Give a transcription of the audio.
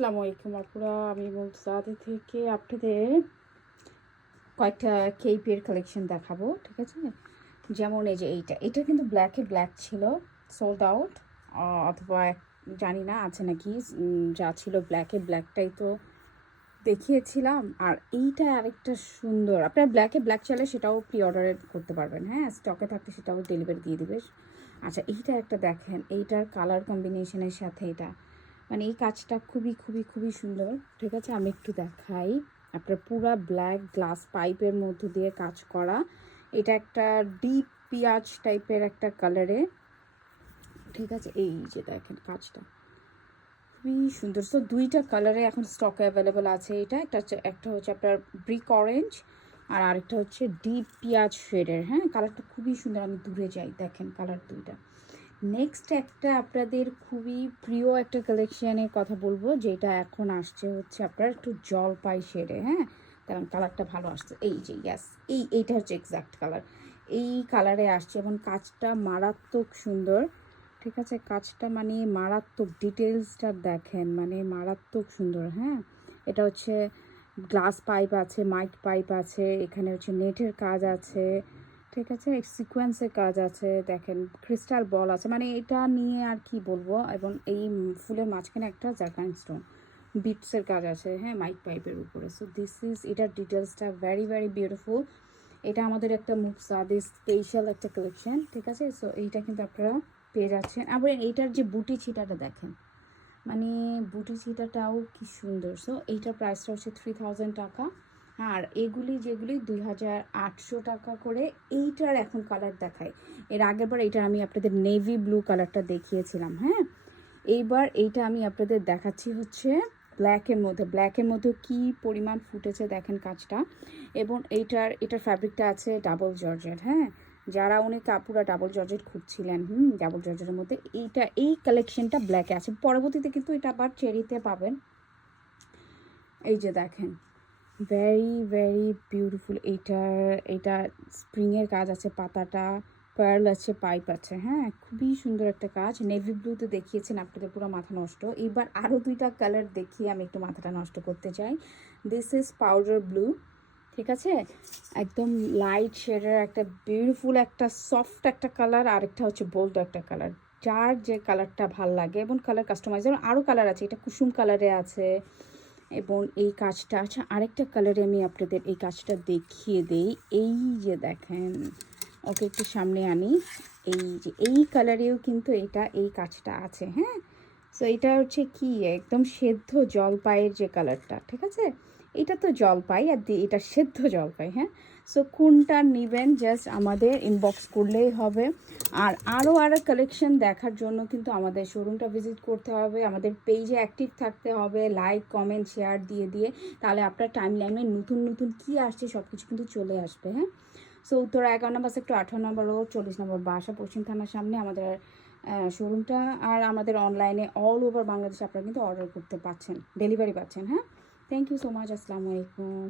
আসসালামু আলাইকুম আপুরা, আমি মুলতাদি থেকে আপনাদের কয়েকটা কেপের কালেকশন দেখাবো। ঠিক আছে, যেমন এই যে এটা কিন্তু ব্ল্যাক ছিল, সোল্ড আউট, অথবা জানি না আছে নাকি। যা ছিল ব্ল্যাকটাই তো দেখিয়েছিলাম। আর এইটা আরেকটা সুন্দর, আপনার ব্ল্যাক চাইলে সেটাও প্রি অর্ডারে করতে পারবেন। হ্যাঁ, স্টকে থাকলে সেটাও ডেলিভারি দিয়ে দিবে। আচ্ছা, এইটা একটা দেখেন, এইটার কালার কম্বিনেশনের সাথে এটা মানে এই কাজটা খুবই খুবই খুবই সুন্দর। ঠিক আছে, আমি একটু দেখাই। আপনার পুরা ব্ল্যাক গ্লাস পাইপের মধ্য দিয়ে কাজ করা, এটা একটা ডিপ পিঁয়াজ টাইপের একটা কালারে। ঠিক আছে, এই যে দেখেন কাজটা খুবই সুন্দর। সো দুইটা কালারে এখন স্টকে অ্যাভেলেবেল আছে। এটা একটা হচ্ছে আপনার ব্রিক অরেঞ্জ, আর আরেকটা হচ্ছে ডিপ পিঁয়াজ শেডের। হ্যাঁ, কালারটা খুবই সুন্দর। আমি দূরে যাই, দেখেন কালার দুইটা। নেক্সট একটা আপনাদের খুবই প্রিয় একটা কালেকশানের কথা বলবো, যেটা এখন আসছে হচ্ছে আপনার একটু জলপাই শেডে। হ্যাঁ, কারণ কালারটা ভালো আসছে। এই যে ইয়াস, এইটা হচ্ছে এক্সাক্ট কালার, এই কালারে আসছে এবং কাজটা মারাত্মক সুন্দর। ঠিক আছে, কাজটা মানে মারাত্মক, ডিটেলসটা দেখেন মানে মারাত্মক সুন্দর। হ্যাঁ, এটা হচ্ছে গ্লাস পাইপ আছে, মাইক পাইপ আছে, এখানে হচ্ছে নেটের কাজ আছে। ঠিক আছে, সিকোয়েন্সের কাজ আছে, দেখেন ক্রিস্টাল বল আছে, মানে এটা নিয়ে আর কি বলবো। এবং এই ফুলের মাঝখানে একটা জারকান স্টোন বিটসের কাজ আছে। হ্যাঁ, মাইক পাইপের উপরে। সো দিস ইজ, এটার ডিটেলসটা ভেরি ভেরি বিউটিফুল। এটা আমাদের একটা মুকসাদি স্পেশাল একটা কালেকশন। ঠিক আছে, সো এইটা কিন্তু আপনারা পেয়ে যাচ্ছেন। আবার এইটার যে বুটি ছিটাটা দেখেন, মানে বুটি ছিটাটাও কি সুন্দর। সো এইটার প্রাইসটা হচ্ছে 3000 টাকা। আর এগুলি যেগুলি 2800 টাকা করে। এইটার এখন কালার দেখায়, এর আগের বার এইটার আমি আপনাদের নেভি ব্লু কালারটা দেখিয়েছিলাম। হ্যাঁ, এইবার এইটা আমি আপনাদের দেখাচ্ছি হচ্ছে ব্ল্যাকের মধ্যে কি পরিমাণ ফুটেছে দেখেন কাজটা। এবং এটার ফ্যাব্রিকটা আছে ডাবল জর্জেট। হ্যাঁ, যারা অনেক কাপুরা ডাবল জর্জেট খুঁজছিলেন, ডাবল জর্জেটের মধ্যে এই কালেকশনটা ব্ল্যাকে আছে। পরবর্তীতে কিন্তু এটা আবার চেরিতে পাবেন। এই যে দেখেন, ভেরি ভেরি বিউটিফুল। এটা স্প্রিংয়ের কাজ আছে, পাতাটা পার্ল আছে, পাইপ আছে। হ্যাঁ, খুবই সুন্দর একটা কাজ। নেভি ব্লুতে দেখিয়েছেন, আপনাদের পুরো মাথা নষ্ট। এবার আরও দুইটা কালার দেখিয়ে আমি একটু মাথাটা নষ্ট করতে চাই। This is powder blue. ঠিক আছে, একদম লাইট শেডের একটা বিউটিফুল একটা সফট একটা কালার, আরেকটা হচ্ছে বোল্ড একটা কালার। যার যে কালারটা ভাল লাগে, এবং কালার কাস্টমাইজ আরও কালার আছে, এটা কুসুম কালারে আছে। এবং এই কাজটা আচ্ছা, আরেকটা কালারে আমি আপনাদের এই কাজটা দেখিয়ে দেই। এই যে দেখেন, ওকে একটু সামনে আনি। এই যে এই কালারেও কিন্তু এই কাজটা আছে। হ্যাঁ, সো এটা হচ্ছে কি একদম সেদ্ধ জলপাইয়ের যে কালারটা। ঠিক আছে, এটা তো জলপাই, আর এটা সেদ্ধ জলপাই। হ্যাঁ, সো কোনটা নেবেন জাস্ট আমাদের ইনবক্স করলেই হবে। আর আরও কালেকশন দেখার জন্য কিন্তু আমাদের শোরুমটা ভিজিট করতে হবে, আমাদের পেজে অ্যাক্টিভ থাকতে হবে, লাইক কমেন্ট শেয়ার দিয়ে তাহলে আপনার টাইম লাইনে নতুন নতুন কী আসছে সব কিছু কিন্তু চলে আসবে। হ্যাঁ, সো উত্তরা 11 নম্বর সেক্টর 18 নম্বর রোড 40 নম্বর বাসা, পশ্চিম থানার সামনে আমাদের শোরুমটা। আর আমাদের অনলাইনে অল ওভার বাংলাদেশে আপনারা কিন্তু অর্ডার করতে পারছেন, ডেলিভারি পাচ্ছেন। হ্যাঁ, থ্যাংক ইউ সো মাচ। আসসালামু আলাইকুম।